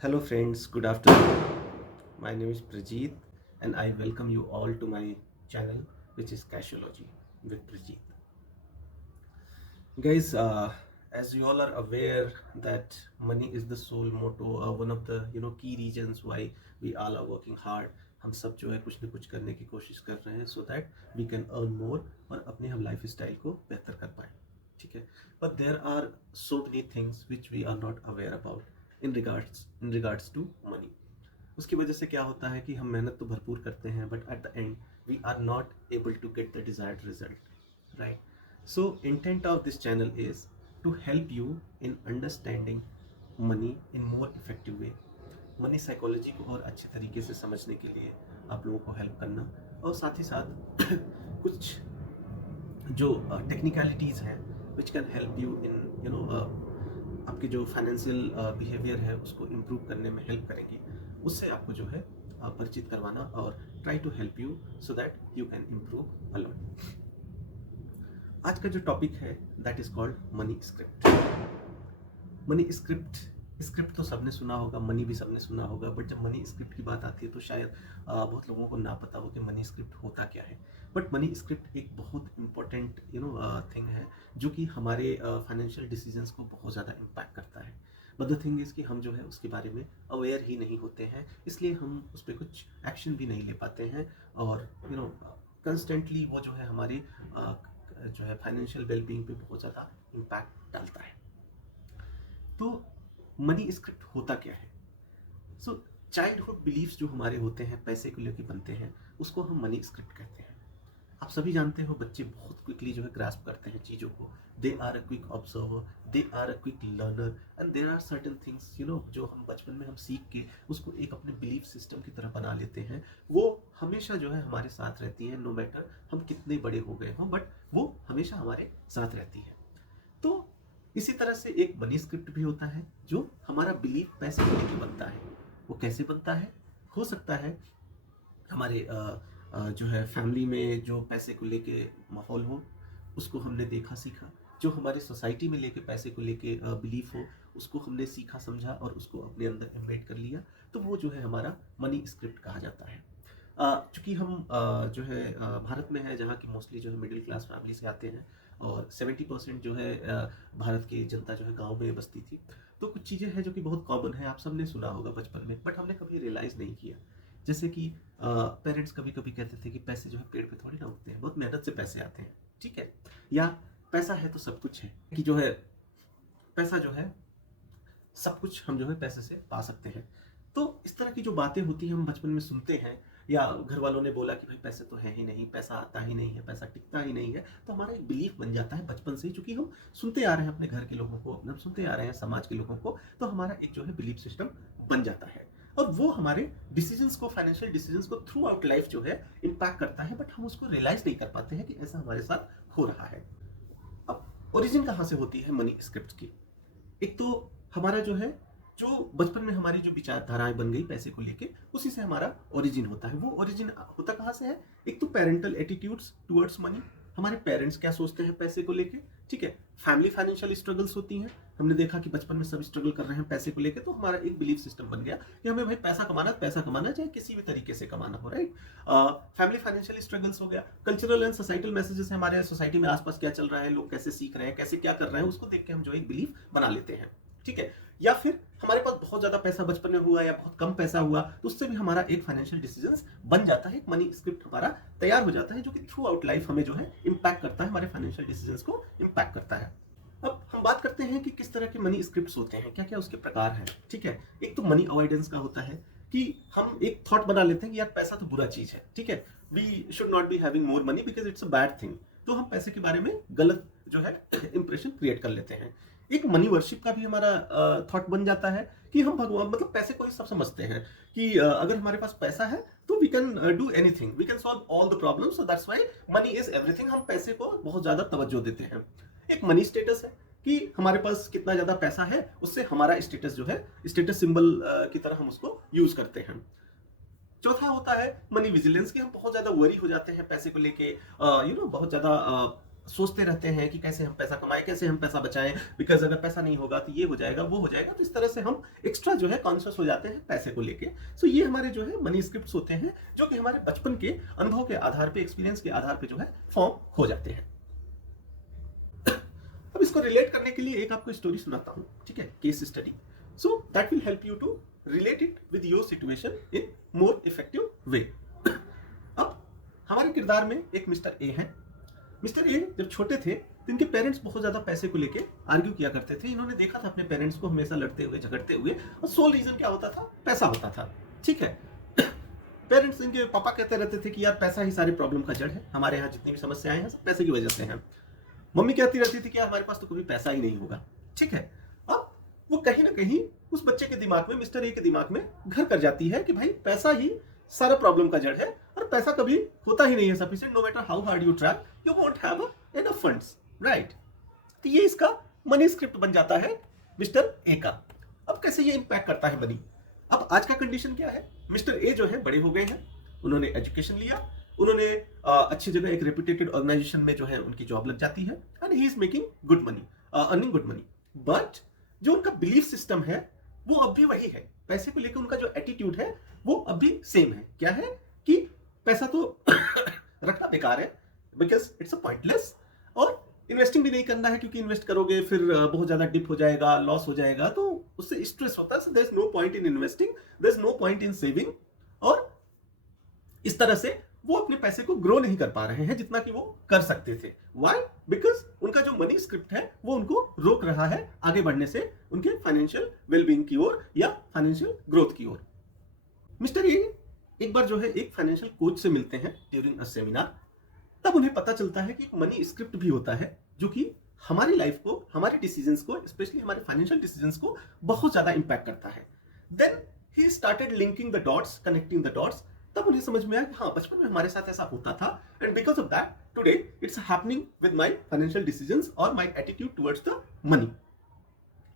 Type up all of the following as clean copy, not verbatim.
Hello, friends. Good afternoon. My name is Prajeet, and I welcome you all to my channel, which is Cashology with Prajeet. Guys, as you all are aware that money is the sole motto, one of the key reasons why we all are working hard. हम सब जो है कुछ न कुछ करने की कोशिश कर रहे हैं so that we can earn more और अपने हम लाइफ स्टाइल को बेहतर कर पाएं. ठीक है, but there are so many things which we are not aware about in regards to money. उसकी वजह से क्या होता है कि हम मेहनत तो भरपूर करते हैं but at the end we are not able to get the desired result, right? So intent of this channel is to help you in understanding money in more effective way. Money psychology को और अच्छे तरीके से समझने के लिए आप लोगों को हेल्प करना और साथ ही साथ कुछ जो टेक्निकलिटीज़ हैं which can help you in आपके जो फाइनेंशियल बिहेवियर है उसको इम्प्रूव करने में हेल्प करेंगी. उससे आपको जो है परिचित करवाना और try to help you so that you can improve a lot. आज का जो टॉपिक है that is called money script. Money script script तो सबने सुना होगा, मनी भी सबने सुना होगा, बट जब मनी स्क्रिप्ट की बात आती है तो शायद बहुत लोगों को ना पता हो कि मनी स्क्रिप्ट होता क्या है. बट मनी स्क्रिप्ट एक बहुत इंपॉर्टेंट थिंग है जो कि हमारे फाइनेंशियल डिसीजंस को बहुत ज़्यादा इम्पैक्ट करता है. बट द थिंग इज़ कि हम जो है उसके बारे में अवेयर ही नहीं होते हैं, इसलिए हम उस पर कुछ एक्शन भी नहीं ले पाते हैं और कंस्टेंटली वो जो है हमारी जो है फाइनेंशियल वेलबींग पे बहुत ज़्यादा इम्पैक्ट डालता है. तो मनी स्क्रिप्ट होता क्या है? सो चाइल्डहुड बिलीफ्स जो हमारे होते हैं पैसे को लेकर बनते हैं उसको हम मनी स्क्रिप्ट कहते हैं. आप सभी जानते हो बच्चे बहुत क्विकली जो है ग्रास्प करते हैं चीज़ों को. They are a quick observer, they are a quick learner and there are certain things जो हम बचपन में हम सीख के उसको एक अपने बिलीफ सिस्टम की तरह बना लेते हैं. वो हमेशा जो है हमारे साथ रहती है, नो मैटर हम कितने बड़े हो गए हों, बट वो हमेशा हमारे साथ रहती है. तो इसी तरह से एक मनी स्क्रिप्ट भी होता है जो हमारा बिलीफ पैसे को लेकर बनता है. वो कैसे बनता है? हो सकता है हमारे जो है फैमिली में जो पैसे को लेके माहौल हो उसको हमने देखा सीखा, जो हमारे सोसाइटी में लेके पैसे को लेके बिलीफ हो उसको हमने सीखा समझा और उसको अपने अंदर एम्बेड कर लिया, तो वो जो है हमारा मनी स्क्रिप्ट कहा जाता है. चूँकि हम जो है भारत में है जहाँ की मोस्टली जो है मिडिल क्लास फैमिली से आते हैं और 70% जो है भारत की जनता जो है गांव में बसती थी. तो कुछ चीज़ें हैं जो कि बहुत कॉमन है, आप सबने सुना होगा बचपन में, बट हमने कभी रियलाइज़ नहीं किया. जैसे कि पेरेंट्स कभी कभी कहते थे कि पैसे जो है पेड़ पे थोड़ी ना उगते हैं, बहुत मेहनत से पैसे आते हैं, ठीक है, या पैसा है तो सब कुछ है, कि जो है पैसा जो है सब कुछ हम जो है पैसे से पा सकते हैं. तो इस तरह की जो बातें होती हैं हम बचपन में सुनते हैं, या घर वालों ने बोला कि भाई पैसे तो है ही नहीं, पैसा आता ही नहीं है, पैसा टिकता ही नहीं है, तो हमारा एक बिलीफ बन जाता है बचपन से ही, चूंकि हम सुनते आ रहे हैं अपने घर के लोगों को, हम सुनते आ रहे हैं समाज के लोगों को, तो हमारा एक जो है बिलीफ सिस्टम बन जाता है और वो हमारे डिसीजंस को, फाइनेंशियल डिसीजंस को थ्रू आउट लाइफ जो है इम्पैक्ट करता है, बट हम उसको रियलाइज नहीं कर पाते हैं कि ऐसा हमारे साथ हो रहा है. अब ओरिजिन कहाँ से होती है मनी स्क्रिप्ट की? एक तो हमारा जो है जो बचपन में हमारी जो विचारधाराएं बन गई पैसे को लेके, उसी से हमारा ओरिजिन होता है. वो ओरिजिन होता कहाँ से है? एक तो पेरेंटल एटीट्यूड्स टुवर्ड्स मनी, हमारे पेरेंट्स क्या सोचते हैं पैसे को लेके, ठीक है. फैमिली फाइनेंशियल स्ट्रगल्स होती हैं, हमने देखा कि बचपन में सब स्ट्रगल कर रहे हैं पैसे को लेके, तो हमारा एक बिलीफ सिस्टम बन गया कि हमें भाई पैसा कमाना चाहे किसी भी तरीके से कमाना हो, राइट. फैमिली फाइनेंशियल स्ट्रगल्स हो गया. कल्चरल एंड सोसाइटल मैसेजेस है, हमारे सोसाइटी में आसपास क्या चल रहा है, लोग कैसे सीख रहे हैं, कैसे क्या कर रहे हैं, उसको देख के हम जो एक बिलीफ बना लेते हैं, ठीक है. या फिर हमारे पास बहुत ज्यादा पैसा बचपन में हुआ या बहुत कम पैसा हुआ, तो उससे भी हमारा एक फाइनेंशियल डिसीजंस बन जाता है, एक मनी स्क्रिप्ट हमारा तैयार हो जाता है जो कि थ्रू आउट लाइफ हमें जो है इम्पैक्ट करता है, हमारे फाइनेंशियल डिसीजंस को इम्पैक्ट करता है. अब हम बात करते हैं कि किस तरह के मनी स्क्रिप्ट्स होते हैं, क्या क्या उसके प्रकार हैं, ठीक है. एक तो मनी अवॉइडेंस का होता है कि हम एक थॉट बना लेते हैं कि यार पैसा तो बुरा चीज है, ठीक है, we should not be having more money because it's a bad thing. तो हम पैसे के बारे में गलत जो है इंप्रेशन क्रिएट कर लेते हैं. एक मनी वर्शिप का भी हमारा थॉट बन जाता है कि हम भगवान, मतलब पैसे को ही सब समझते हैं कि अगर हमारे पास पैसा है तो we can do anything, we can solve all the problems, so that's why money is everything. हम पैसे को बहुत ज्यादा तवज्जो देते हैं. एक मनी स्टेटस है कि हमारे पास कितना ज्यादा पैसा है उससे हमारा स्टेटस जो है स्टेटस सिंबल की तरह हम उसको यूज करते हैं. चौथा होता है मनी विजिलेंस, कि हम बहुत ज्यादा वरी हो जाते हैं पैसे को लेके, बहुत ज्यादा सोचते रहते हैं कि कैसे हम पैसा कमाएं, कैसे हम पैसा बचाएं, बिकॉज अगर पैसा नहीं होगा तो ये हो जाएगा, वो हो जाएगा। तो इस तरह से हम एक्स्ट्रा जो है कॉन्शियस हो जाते हैं पैसे को लेके। सो ये हमारे जो है मनी स्क्रिप्ट्स होते हैं, जो कि हमारे बचपन के अनुभव के आधार पे, एक्सपीरियंस के आधार पे जो है फॉर्म हो जाते हैं। अब इसको रिलेट करने के लिए एक आपको स्टोरी सुनाता हूं, ठीक है, case study, so that will help you to relate it with your situation in more effective way. अब हमारे किरदार में एक मिस्टर ए है। मिस्टर ए जब छोटे थे तो इनके पेरेंट्स बहुत ज्यादा पैसे को लेके आर्ग्यू किया करते थे। इन्होंने देखा था अपने पेरेंट्स को हमेशा लड़ते हुए, झगड़ते हुए, और सोल रीजन क्या होता था, पैसा होता था, ठीक है। पेरेंट्स, इनके पापा कहते रहते थे कि यार पैसा ही सारे प्रॉब्लम का जड़ है, हमारे यहाँ जितनी भी समस्याएं हैं सब पैसे की वजह से हैं। मम्मी कहती रहती थी कि यार हमारे पास तो कभी पैसा ही नहीं होगा, ठीक है। अब वो कहीं ना कहीं उस बच्चे के दिमाग में, मिस्टर ए के दिमाग में घर कर जाती है कि भाई पैसा ही सारा प्रॉब्लम का जड़ है, और पैसा कभी होता ही नहीं है sufficient, no matter how hard you try you won't have enough funds, right. तो ये इसका मनी स्क्रिप्ट बन जाता है मिस्टर ए का। अब कैसे ये इंपैक्ट करता है मनी? अब आज का कंडीशन क्या है, मिस्टर ए जो है बड़े हो गए हैं, उन्होंने एजुकेशन लिया, उन्होंने अच्छी जगह एक रेपुटेटेड ऑर्गेनाइजेशन में जो है उनकी जॉब लग जाती है, and he is making good money, earning good money. But जो उनका बिलीफ सिस्टम है वो अब भी वही है, पैसे को लेकर उनका जो एटीट्यूड है वो अब भी सेम है। क्या है कि पैसा तो रखना बेकार है, बिकॉज इट्स अ पॉइंटलेस, और इन्वेस्टिंग भी नहीं करना है, क्योंकि इन्वेस्ट करोगे फिर बहुत ज्यादा डिप हो जाएगा, लॉस हो जाएगा, तो उससे स्ट्रेस होता है। There is no point in investing, there is no point in saving, और इस तरह से वो अपने पैसे को ग्रो नहीं कर पा रहे हैं जितना कि वो कर सकते थे। व्हाई? बिकॉज उनका जो मनी स्क्रिप्ट है वो उनको रोक रहा है आगे बढ़ने से उनके फाइनेंशियल वेलबींग की ओर या फाइनेंशियल ग्रोथ की ओर। मिस्टर ए एक बार जो है एक फाइनेंशियल कोच से मिलते हैं ड्यूरिंग अ सेमिनार। तब उन्हें पता चलता है कि मनी स्क्रिप्ट भी होता है जो कि हमारी लाइफ को, हमारे डिसीजंस को, स्पेशली हमारे फाइनेंशियल डिसीजंस को बहुत ज्यादा इंपैक्ट करता है। Then he started linking the dots, connecting the dots. तब उन्हें समझ में आया कि हाँ, बचपन में हमारे साथ ऐसा होता था, and because of that today it's happening with my financial decisions और my attitude towards the money,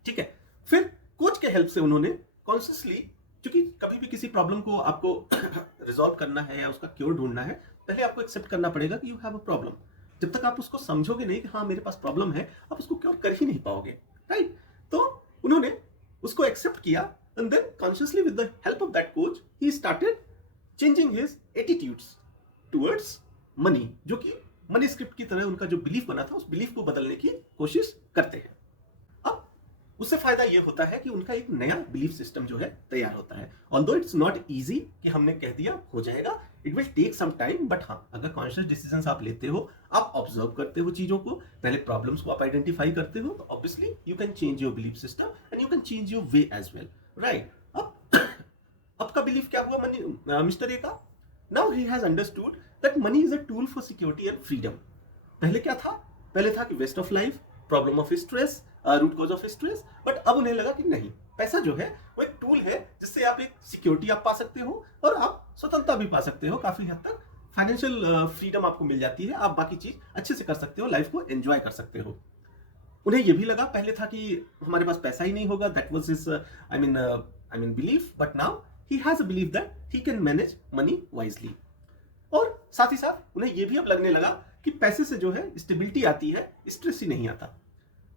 ठीक है। फिर कोच के हेल्प से उन्होंने कॉन्शियसली, क्योंकि कभी भी किसी प्रॉब्लम को आपको रिजॉल्व करना है या उसका क्योर ढूंढना है, पहले आपको एक्सेप्ट करना पड़ेगा कि यू हैव अ प्रॉब्लम। जब तक आप उसको समझोगे नहीं कि हाँ मेरे पास प्रॉब्लम है, आप उसको क्योर कर ही नहीं पाओगे, राइट। तो उन्होंने उसको एक्सेप्ट किया, and then consciously with the help of that coach he started changing his attitudes towards money, जो कि मनी स्क्रिप्ट की तरह उनका जो बिलीफ बना था उस बिलीफ को बदलने की कोशिश करते हैं। अब उससे फायदा ये होता है कि उनका एक नया बिलीफ सिस्टम जो है तैयार होता है। ऑल्दो इट्स नॉट इजी कि हमने कह दिया हो जाएगा, it will take some time, but हाँ, अगर कॉन्शियस डिसीजंस आप लेते हो, आप ऑब्जर्व करते हो चीजों को, पहले प्रॉब्लम्स को आप आइडेंटिफाई करते हो, तो obviously you can change your belief system and you can change your way as well, right. अब का बिलीफ क्या हुआ मनी मिस्टर ए का? Now he has understood that money is a tool for security and freedom. पहले क्या था? पहले था कि waste of life, problem of stress, root cause of stress. But अब उन्हें लगा कि नहीं, पैसा जो है वो एक टूल है जिससे आप एक सिक्योरिटी आप पा सकते हो और आप स्वतंत्रता भी पा सकते हो, काफी हद तक फाइनेंशियल फ्रीडम आपको मिल जाती है, आप बाकी चीज अच्छे से कर सकते हो, लाइफ को एंजॉय कर सकते हो। उन्हें यह भी लगा, पहले था कि हमारे पास पैसा ही नहीं होगा, that was his I mean belief, but now he has a belief that he can manage money wisely। और साथ ही साथ उन्हें यह भी अब लगने लगा कि पैसे से जो है स्टेबिलिटी आती है, स्ट्रेस ही नहीं आता।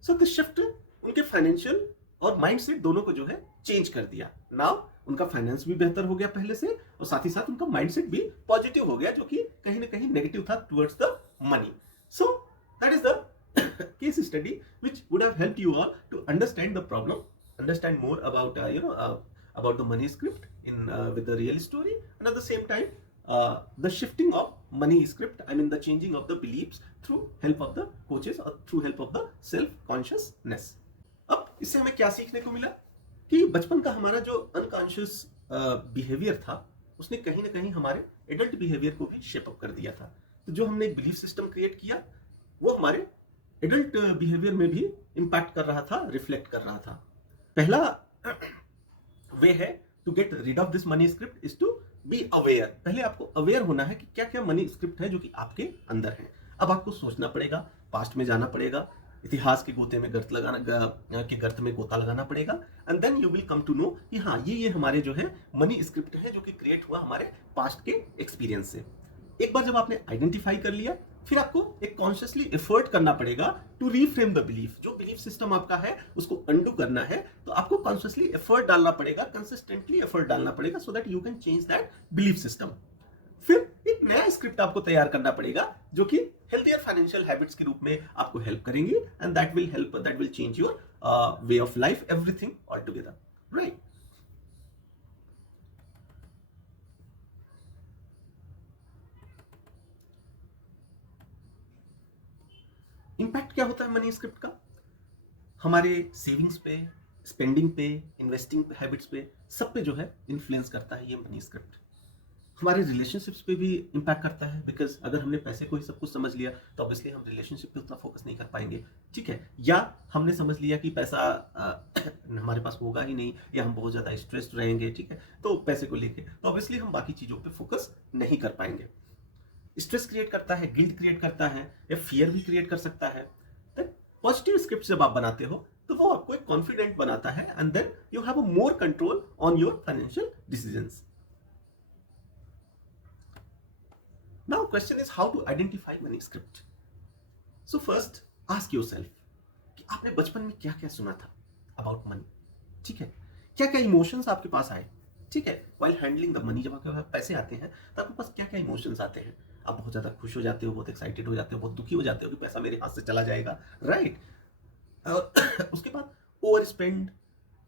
सो दिस शिफ्ट उनके फाइनेंशियल और माइंडसेट दोनों को जो है चेंज कर दिया। नाउ उनका फाइनेंस भी बेहतर हो गया पहले से, और साथ ही साथ उनका माइंडसेट भी पॉजिटिव हो गया, जो कि कहीं ना कहीं नेगेटिव था towards the money. So that is the case study which would have helped you all to understand the problem, understand more about about the money script in with the real story, and at the same time the shifting of money script, I mean the changing of the beliefs through help of the coaches or through help of the self consciousness। अब इससे हमें क्या सीखने को मिला कि बचपन का हमारा जो अनकॉन्शियस बिहेवियर था उसने कहीं ना कहीं हमारे एडल्ट बिहेवियर को भी शेप अप कर दिया था। तो जो हमने एक बिलीफ सिस्टम क्रिएट किया वो हमारे एडल्ट बिहेवियर में भी इंपैक्ट कर रहा था, रिफ्लेक्ट कर रहा था। पहला वे है to get rid of this money script is to be aware. पहले आपको अवेयर होना है कि क्या क्या मनी स्क्रिप्ट है जो कि आपके अंदर है। अब आपको सोचना पड़ेगा, पास्ट में जाना पड़ेगा, इतिहास के गोते में गर्त में गोता लगाना पड़ेगा, and then you will come to know कि हाँ ये हमारे जो है मनी स्क्रिप्ट है जो कि क्रिएट हुआ हमारे पास्ट के एक्सपीरियंस से। एक बार जब आपने आइडेंटिफाई कर लिया, फिर आपको एक कॉन्शियसली एफर्ट करना पड़ेगा टू रीफ्रेम द बिलीफ। जो बिलीफ सिस्टम आपका है उसको अंडू करना है, तो आपको कॉन्शियसली एफर्ट डालना पड़ेगा, कंसिस्टेंटली एफर्ट डालना पड़ेगा, सो that you can change that belief system. फिर एक नया स्क्रिप्ट आपको तैयार करना पड़ेगा जो कि हेल्थियर फाइनेंशियल हैबिट्स के रूप में आपको हेल्प करेंगे, and that will change your way of life, everything all together, right. Impact क्या होता है मनी स्क्रिप्ट का? हमारे सेविंग्स पे, स्पेंडिंग पे, इन्वेस्टिंग हैबिट्स पे, सब पे जो है इन्फ्लुएंस करता है ये मनी स्क्रिप्ट। हमारे रिलेशनशिप्स पे भी इम्पैक्ट करता है, बिकॉज अगर हमने पैसे को ही सब कुछ समझ लिया तो ऑब्वियसली हम रिलेशनशिप पे उतना फोकस नहीं कर पाएंगे, ठीक है। या हमने समझ लिया कि पैसा हमारे पास होगा ही नहीं, या हम बहुत ज़्यादा स्ट्रेस्ड रहेंगे, ठीक है, तो पैसे को लेके तो ऑब्वियसली हम बाकी चीज़ों पे फोकस नहीं कर पाएंगे। स्ट्रेस क्रिएट करता है, गिल्ट क्रिएट करता है, या फियर भी क्रिएट कर सकता है। पॉजिटिव स्क्रिप्ट जब आप बनाते हो तो वो आपको एक कॉन्फिडेंट बनाता है, and then you have a more control on your financial decisions. Now question is how to identify money script. So first ask yourself कि आपने बचपन में क्या क्या सुना था about money, ठीक है, क्या क्या इमोशंस आपके पास आए, ठीक है, while handling the money। जब आपके पास पैसे आते हैं तो आपके पास क्या क्या इमोशंस आते हैं? आप बहुत ज़्यादा खुश हो जाते हो, बहुत एक्साइटेड हो जाते हो, बहुत दुखी हो जाते हो कि पैसा मेरे हाथ से चला जाएगा, राइट। और उसके बाद ओवर स्पेंड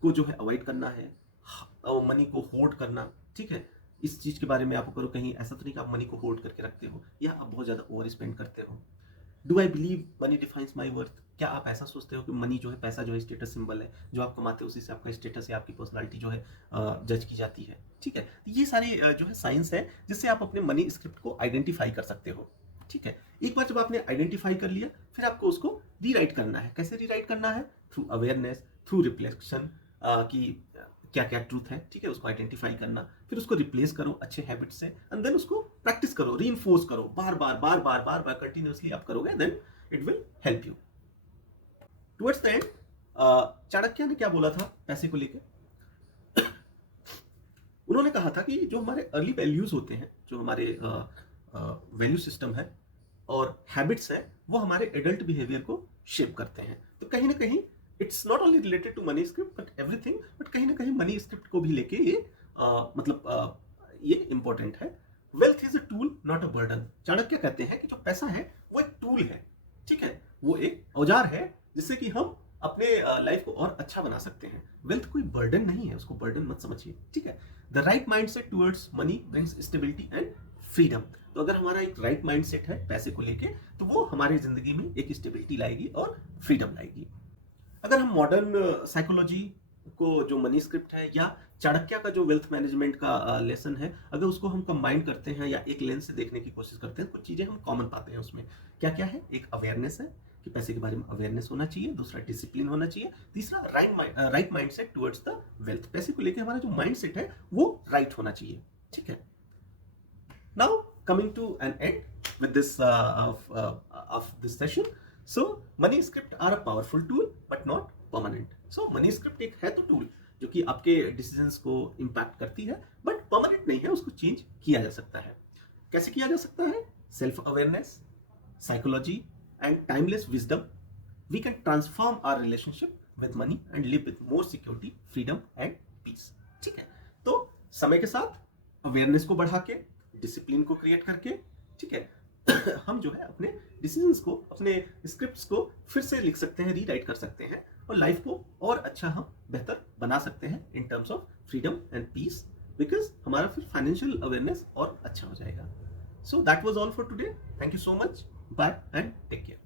को जो है अवॉइड करना है, मनी को होल्ड करना, ठीक है। इस चीज़ के बारे में आपको करो, कहीं ऐसा तो नहीं कि आप मनी को होल्ड करके रखते हो या आप बहुत ज़्यादा ओवर स्पेंड करते हो। Do I believe money defines my worth? क्या आप ऐसा सोचते हो कि मनी जो है, पैसा जो है स्टेटस सिंबल है, जो आप कमाते हो उसी से आपका स्टेटस या आपकी पर्सनालिटी जो है जज की जाती है, ठीक है। ये सारी जो है साइंस है जिससे आप अपने मनी स्क्रिप्ट को आइडेंटिफाई कर सकते हो, ठीक है। एक बार जब आपने आइडेंटिफाई कर लिया फिर आपको उसको रीराइट करना है। कैसे रीराइट करना है? थ्रू अवेयरनेस, थ्रू रिफ्लेक्शन, कि क्या क्या ट्रूथ है, ठीक है, उसको आइडेंटिफाई करना, फिर उसको रिप्लेस करो अच्छे हैबिट से, एंड देन उसको प्रैक्टिस करो, रीइंफोर्स करो, बार बार कंटिन्यूअसली आप करोगे, then it will help you. Towards the end Chanakya ने क्या बोला था पैसे को लेकर? उन्होंने कहा था कि जो हमारे अर्ली वैल्यूज होते हैं, जो हमारे वैल्यू सिस्टम है और हैबिट्स है, वो हमारे एडल्ट बिहेवियर को शेप करते हैं। तो कहीं ना कहीं it's not only related to money script but everything, but कहीं ना कहीं मनी स्क्रिप्ट को भी लेके ये ये इंपॉर्टेंट है। Wealth is a tool not a burden. Chanakya कहते हैं कि जो पैसा है वो एक टूल है, ठीक है, वो एक औजार है जिससे कि हम अपने लाइफ को और अच्छा बना सकते हैं। वेल्थ कोई बर्डन नहीं है, उसको बर्डन मत समझिए, ठीक है। The right mindset towards money brings stability and freedom. तो अगर हमारा एक राइट माइंडसेट है पैसे को लेके तो वो हमारी जिंदगी में एक स्टेबिलिटी लाएगी और फ्रीडम लाएगी। अगर हम मॉडर्न साइकोलॉजी को जो मनी स्क्रिप्ट है या चाणक्य का जो वेल्थ मैनेजमेंट का लेसन है, अगर उसको हम कंबाइन करते हैं या एक लेंस से देखने की कोशिश करते हैं, कुछ चीजें हम कॉमन पाते हैं उसमें। क्या क्या है? एक अवेयरनेस है कि पैसे के बारे में अवेयरनेस होना चाहिए, दूसरा डिसिप्लिन होना चाहिए, तीसरा right mindset towards the wealth. पैसे को लेकर हमारा जो माइंडसेट है वो राइट होना चाहिए, ठीक है। Now coming to an end with this of this session. So money script are a powerful tool but not permanent. So money script एक है तो टूल जो कि आपके डिसीजंस को इम्पैक्ट करती है, बट परमानेंट नहीं है, उसको चेंज किया जा सकता है। कैसे किया जा सकता है? Self awareness, psychology and timeless wisdom, we can transform our relationship with money and live with more security, freedom and peace, ठीक है। तो समय के साथ अवेयरनेस को बढ़ा के, डिसिप्लिन को क्रिएट करके, ठीक है, हम जो है अपने डिसीजंस को, अपने स्क्रिप्ट्स को फिर से लिख सकते हैं, रीराइट कर सकते हैं और लाइफ को और अच्छा हम बेहतर बना सकते हैं in terms of freedom and peace, because हमारा फिर फाइनेंशियल अवेयरनेस और अच्छा हो जाएगा। So that was all for today. Thank you so much, bye and take care.